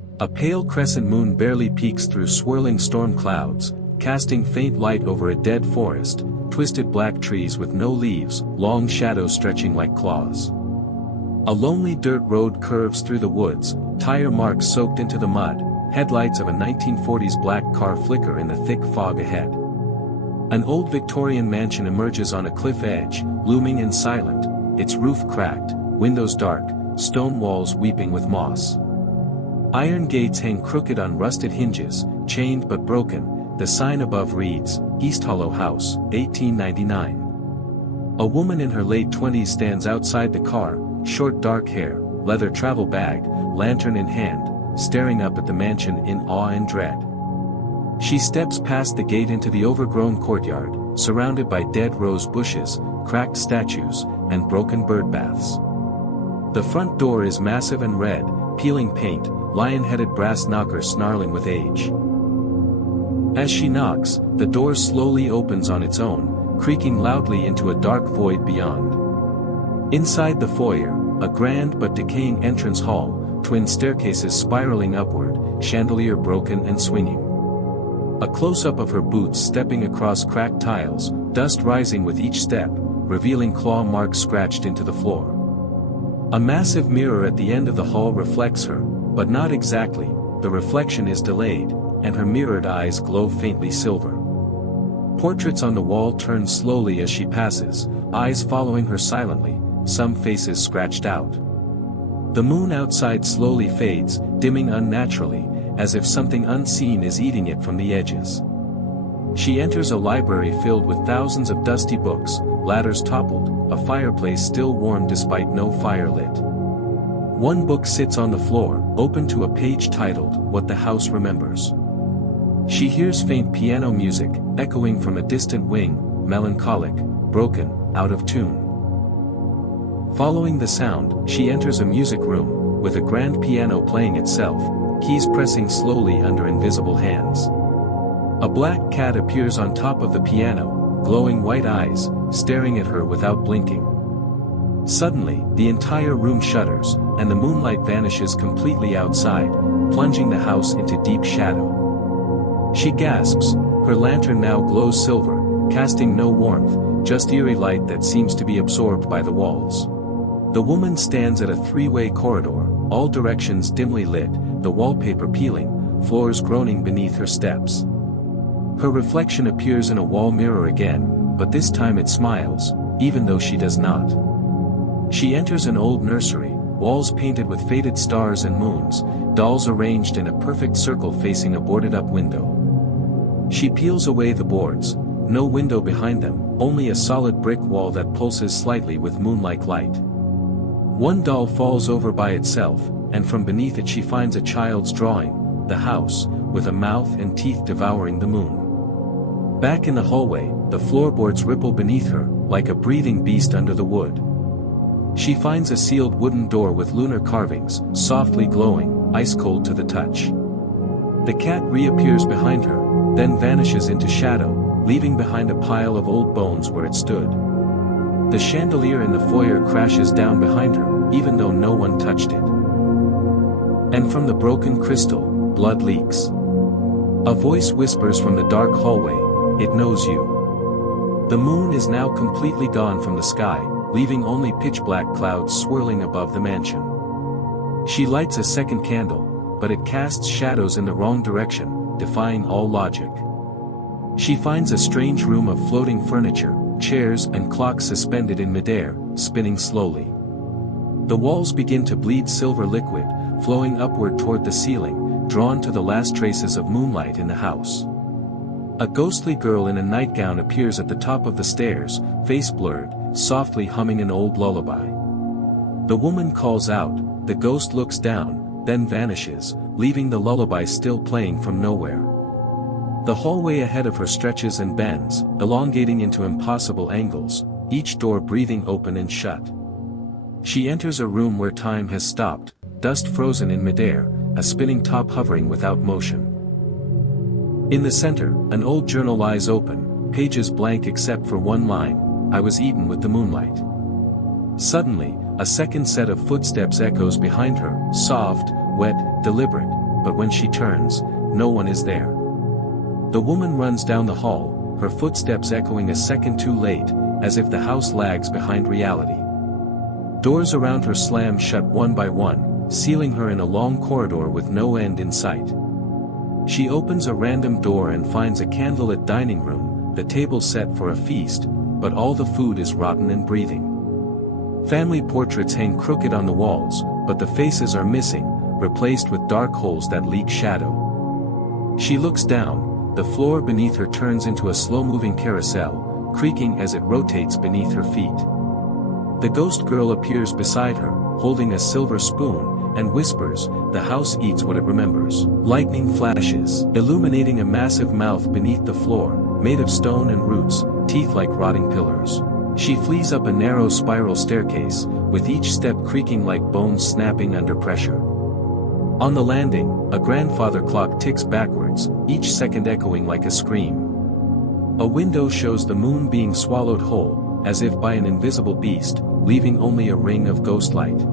A pale crescent moon barely peeks through swirling storm clouds, casting faint light over a dead forest, twisted black trees with no leaves, long shadows stretching like claws. A lonely dirt road curves through the woods, tire marks soaked into the mud, headlights of a 1940s black car flicker in the thick fog ahead. An old Victorian mansion emerges on a cliff edge, looming and silent, its roof cracked, windows dark, stone walls weeping with moss. Iron gates hang crooked on rusted hinges, chained but broken. The sign above reads, East Hollow House, 1899. A woman in her late 20s stands outside the car, short dark hair, leather travel bag, lantern in hand, staring up at the mansion in awe and dread. She steps past the gate into the overgrown courtyard, surrounded by dead rose bushes, cracked statues, and broken bird baths. The front door is massive and red, peeling paint, lion-headed brass knocker snarling with age. As she knocks, the door slowly opens on its own, creaking loudly into a dark void beyond. Inside the foyer, a grand but decaying entrance hall, twin staircases spiraling upward, chandelier broken and swinging. A close-up of her boots stepping across cracked tiles, dust rising with each step, revealing claw marks scratched into the floor. A massive mirror at the end of the hall reflects her, but not exactly, the reflection is delayed, and her mirrored eyes glow faintly silver. Portraits on the wall turn slowly as she passes, eyes following her silently, some faces scratched out. The moon outside slowly fades, dimming unnaturally, as if something unseen is eating it from the edges. She enters a library filled with thousands of dusty books, ladders toppled, a fireplace still warm despite no fire lit. One book sits on the floor, open to a page titled, What the House Remembers. She hears faint piano music, echoing from a distant wing, melancholic, broken, out of tune. Following the sound, she enters a music room, with a grand piano playing itself, keys pressing slowly under invisible hands. A black cat appears on top of the piano, glowing white eyes, staring at her without blinking. Suddenly, the entire room shudders, and the moonlight vanishes completely outside, plunging the house into deep shadow. She gasps, her lantern now glows silver, casting no warmth, just eerie light that seems to be absorbed by the walls. The woman stands at a three-way corridor, all directions dimly lit, the wallpaper peeling, floors groaning beneath her steps. Her reflection appears in a wall mirror again, but this time it smiles, even though she does not. She enters an old nursery, walls painted with faded stars and moons, dolls arranged in a perfect circle facing a boarded-up window. She peels away the boards, no window behind them, only a solid brick wall that pulses slightly with moonlight light. One doll falls over by itself, and from beneath it she finds a child's drawing, the house, with a mouth and teeth devouring the moon. Back in the hallway, the floorboards ripple beneath her, like a breathing beast under the wood. She finds a sealed wooden door with lunar carvings, softly glowing, ice-cold to the touch. The cat reappears behind her, then vanishes into shadow, leaving behind a pile of old bones where it stood. The chandelier in the foyer crashes down behind her, even though no one touched it. And from the broken crystal, blood leaks. A voice whispers from the dark hallway, "It knows you." The moon is now completely gone from the sky, leaving only pitch-black clouds swirling above the mansion. She lights a second candle, but it casts shadows in the wrong direction, defying all logic. She finds a strange room of floating furniture, chairs and clocks suspended in midair, spinning slowly. The walls begin to bleed silver liquid, flowing upward toward the ceiling, drawn to the last traces of moonlight in the house. A ghostly girl in a nightgown appears at the top of the stairs, face blurred, softly humming an old lullaby. The woman calls out, the ghost looks down, then vanishes, leaving the lullaby still playing from nowhere. The hallway ahead of her stretches and bends, elongating into impossible angles, each door breathing open and shut. She enters a room where time has stopped, dust frozen in midair, a spinning top hovering without motion. In the center, an old journal lies open, pages blank except for one line, "I was eaten with the moonlight." Suddenly, a second set of footsteps echoes behind her, soft, wet, deliberate, but when she turns, no one is there. The woman runs down the hall, her footsteps echoing a second too late, as if the house lags behind reality. Doors around her slam shut one by one, sealing her in a long corridor with no end in sight. She opens a random door and finds a candlelit dining room, the table set for a feast, but all the food is rotten and breathing. Family portraits hang crooked on the walls, but the faces are missing, replaced with dark holes that leak shadow. She looks down, the floor beneath her turns into a slow-moving carousel, creaking as it rotates beneath her feet. The ghost girl appears beside her, holding a silver spoon, and whispers, "The house eats what it remembers." Lightning flashes, illuminating a massive mouth beneath the floor, made of stone and roots, teeth like rotting pillars. She flees up a narrow spiral staircase, with each step creaking like bones snapping under pressure. On the landing, a grandfather clock ticks backwards, each second echoing like a scream. A window shows the moon being swallowed whole, as if by an invisible beast, leaving only a ring of ghost light.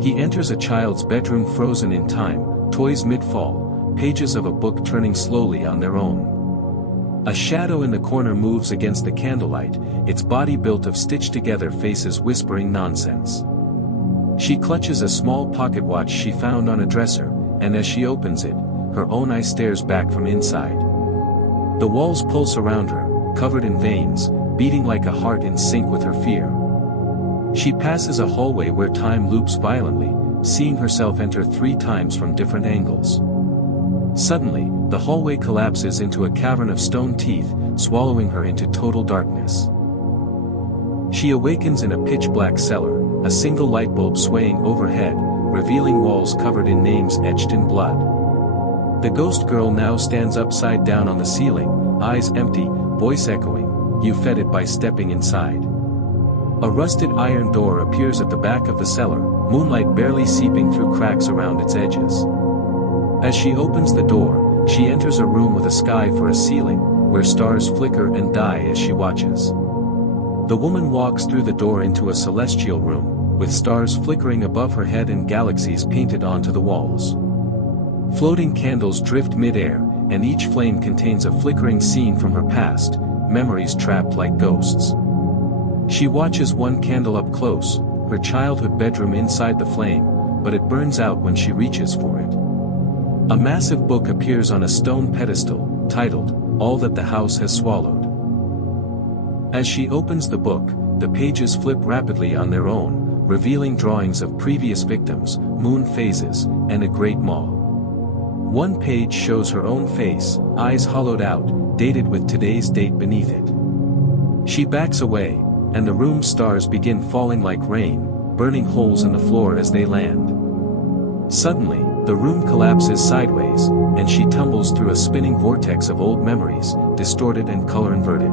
He enters a child's bedroom frozen in time, toys mid-fall, pages of a book turning slowly on their own. A shadow in the corner moves against the candlelight, its body built of stitched-together faces whispering nonsense. She clutches a small pocket watch she found on a dresser, and as she opens it, her own eye stares back from inside. The walls pulse around her, covered in veins, beating like a heart in sync with her fear. She passes a hallway where time loops violently, seeing herself enter 3 times from different angles. Suddenly, the hallway collapses into a cavern of stone teeth, swallowing her into total darkness. She awakens in a pitch-black cellar, a single light bulb swaying overhead, revealing walls covered in names etched in blood. The ghost girl now stands upside down on the ceiling, eyes empty, voice echoing, "You fed it by stepping inside." A rusted iron door appears at the back of the cellar, moonlight barely seeping through cracks around its edges. As she opens the door, she enters a room with a sky for a ceiling, where stars flicker and die as she watches. The woman walks through the door into a celestial room, with stars flickering above her head and galaxies painted onto the walls. Floating candles drift mid-air, and each flame contains a flickering scene from her past, memories trapped like ghosts. She watches one candle up close, her childhood bedroom inside the flame, but it burns out when she reaches for it. A massive book appears on a stone pedestal, titled, "All That the House Has Swallowed." As she opens the book, the pages flip rapidly on their own, revealing drawings of previous victims, moon phases, and a great maw. One page shows her own face, eyes hollowed out, dated with today's date beneath it. She backs away, and the room's stars begin falling like rain, burning holes in the floor as they land. Suddenly, the room collapses sideways, and she tumbles through a spinning vortex of old memories, distorted and color-inverted.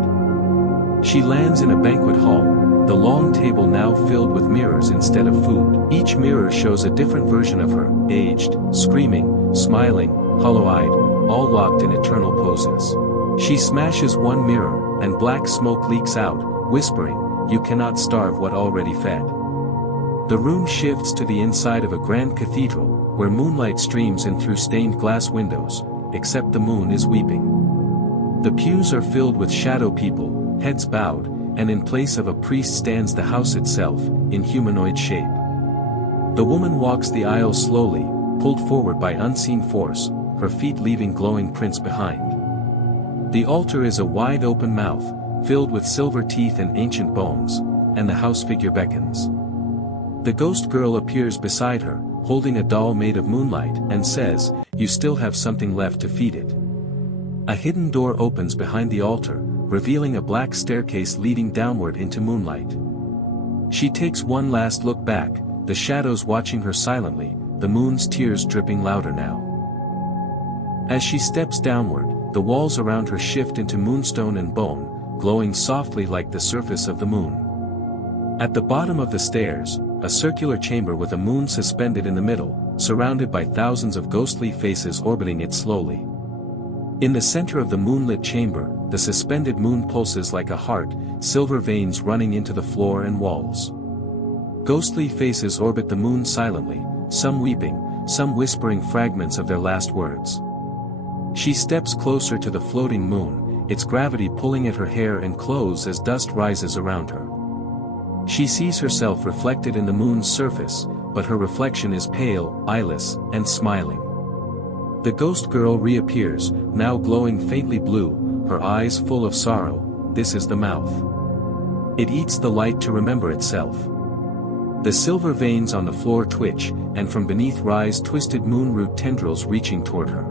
She lands in a banquet hall, the long table now filled with mirrors instead of food. Each mirror shows a different version of her, aged, screaming, smiling, hollow-eyed, all locked in eternal poses. She smashes one mirror, and black smoke leaks out, whispering, "You cannot starve what already fed." The room shifts to the inside of a grand cathedral, where moonlight streams in through stained glass windows, except the moon is weeping. The pews are filled with shadow people, heads bowed, and in place of a priest stands the house itself, in humanoid shape. The woman walks the aisle slowly, pulled forward by unseen force, her feet leaving glowing prints behind. The altar is a wide-open mouth, filled with silver teeth and ancient bones, and the house figure beckons. The ghost girl appears beside her, holding a doll made of moonlight, and says, "You still have something left to feed it." A hidden door opens behind the altar, revealing a black staircase leading downward into moonlight. She takes one last look back, the shadows watching her silently, the moon's tears dripping louder now. As she steps downward, the walls around her shift into moonstone and bone, glowing softly like the surface of the moon. At the bottom of the stairs, a circular chamber with a moon suspended in the middle, surrounded by thousands of ghostly faces orbiting it slowly. In the center of the moonlit chamber, the suspended moon pulses like a heart, silver veins running into the floor and walls. Ghostly faces orbit the moon silently, some weeping, some whispering fragments of their last words. She steps closer to the floating moon, its gravity pulling at her hair and clothes as dust rises around her. She sees herself reflected in the moon's surface, but her reflection is pale, eyeless, and smiling. The ghost girl reappears, now glowing faintly blue, her eyes full of sorrow. This is the mouth. It eats the light to remember itself. The silver veins on the floor twitch, and from beneath rise twisted moonroot tendrils reaching toward her.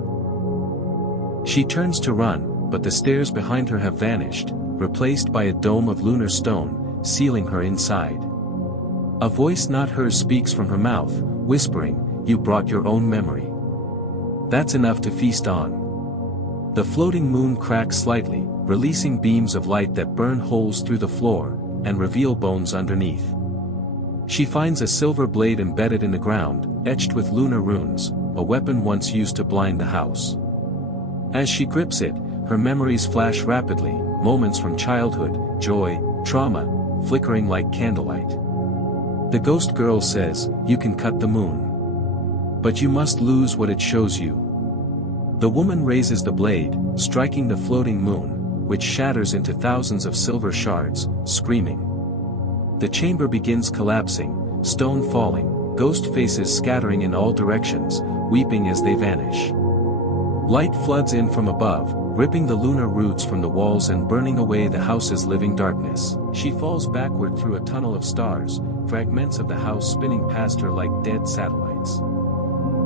She turns to run, but the stairs behind her have vanished, replaced by a dome of lunar stone, sealing her inside. A voice not hers speaks from her mouth, whispering, "You brought your own memory. That's enough to feast on." The floating moon cracks slightly, releasing beams of light that burn holes through the floor, and reveal bones underneath. She finds a silver blade embedded in the ground, etched with lunar runes, a weapon once used to blind the house. As she grips it, her memories flash rapidly, moments from childhood, joy, trauma, flickering like candlelight. The ghost girl says, "You can cut the moon. But you must lose what it shows you." The woman raises the blade, striking the floating moon, which shatters into thousands of silver shards, screaming. The chamber begins collapsing, stone falling, ghost faces scattering in all directions, weeping as they vanish. Light floods in from above, ripping the lunar roots from the walls and burning away the house's living darkness. She falls backward through a tunnel of stars, fragments of the house spinning past her like dead satellites.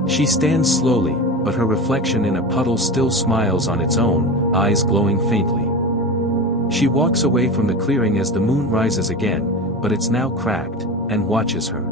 She stands slowly, but her reflection in a puddle still smiles on its own, eyes glowing faintly. She walks away from the clearing as the moon rises again, but it's now cracked, and watches her.